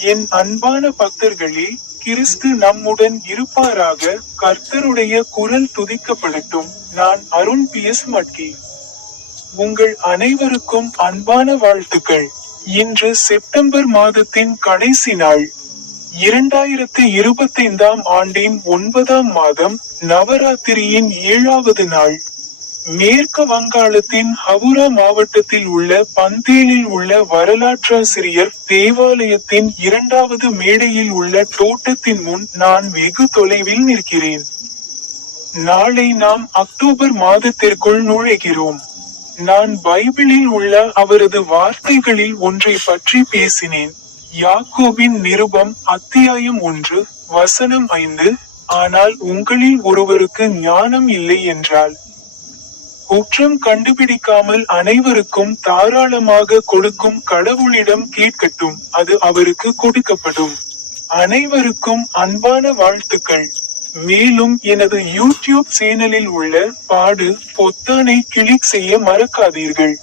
என் அன்பான பக்தர்களே கிறிஸ்து நம்முடன் இருப்பாராக கர்த்தருடைய குரல் துதிக்கப்படட்டும். நான் அருண் பி. எஸ். மட்கி. உங்கள் அனைவருக்கும் அன்பான வாழ்த்துக்கள். இன்று செப்டம்பர் மாதத்தின் கடைசி நாள். இரண்டாயிரத்து இருபத்தைந்தாம் ஆண்டின் ஒன்பதாம் மாதம் நவராத்திரியின் ஏழாவது நாள். மேற்கு வங்காளத்தின் ஹவுரா மாவட்டத்தில் உள்ள பந்தேலில் உள்ள வரலாற்றாசிரியர் தேவாலயத்தின் இரண்டாவது மேடையில் உள்ள தோட்டத்தின் முன் நான் வெகு தொலைவில் நிற்கிறேன். நாளை நாம் அக்டோபர் மாதத்திற்குள் நுழைகிறோம். நான் பைபிளில் உள்ள அவரது வார்த்தைகளில் ஒன்றை பற்றி பேசினேன். யாக்கோபின் நிருபம் அத்தியாயம் ஒன்று வசனம் ஐந்து ஆனால் உங்களில் ஒருவருக்கு ஞானம் இல்லை என்றால் குற்றம் கண்டுபிடிக்காமல் அனைவருக்கும் தாராளமாக கொடுக்கும் கடவுளிடம் கேட்கட்டும் அது அவருக்கு கொடுக்கப்படும். அனைவருக்கும் அன்பான வாழ்த்துக்கள். மேலும் எனது யூடியூப் சேனலில் உள்ள பாடு பொத்தானை கிளிக் செய்ய மறக்காதீர்கள்.